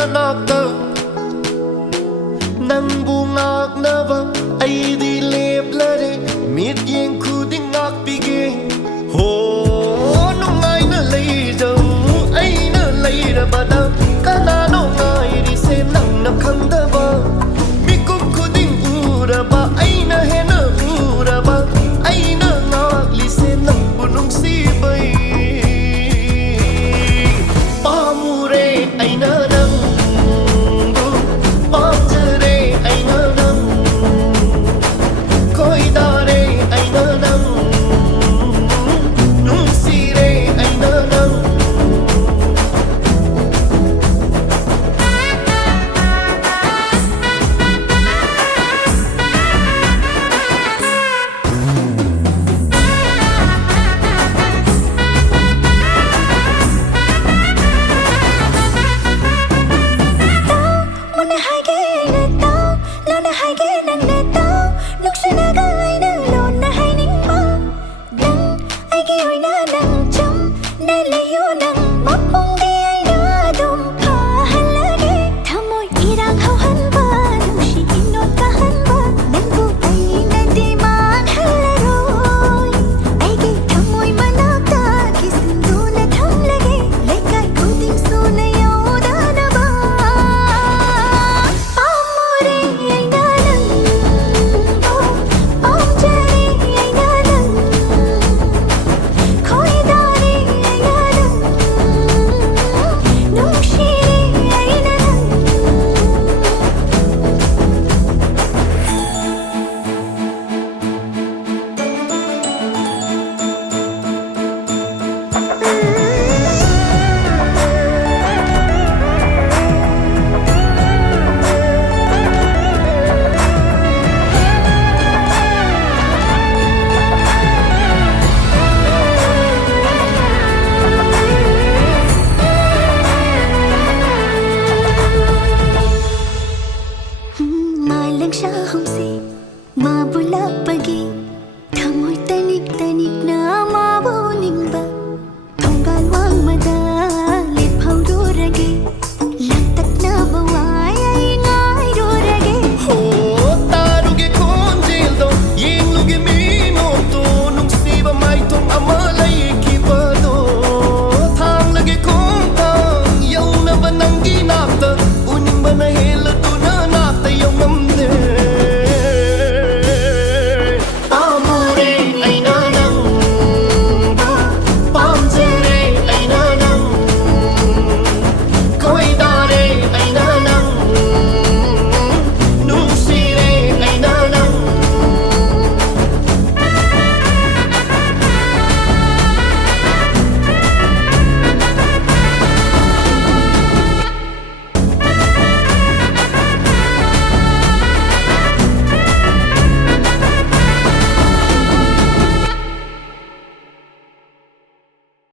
nanakta Nangbu ngaknaba aidi leplare Mit yeng khuding ngakpige Ho nungai na lay jau Ay na lay rabada Kanano ngai ri se nang na khandaba Mikup khuding uraba Ay na hena uraba Ay na ngakli se nang bunung sibay Pamure ay na nang Pamjare ay na nang Koidare ay na nang Nungsire ay na nang Nang ay giyoy na nang chum na layo ng mapong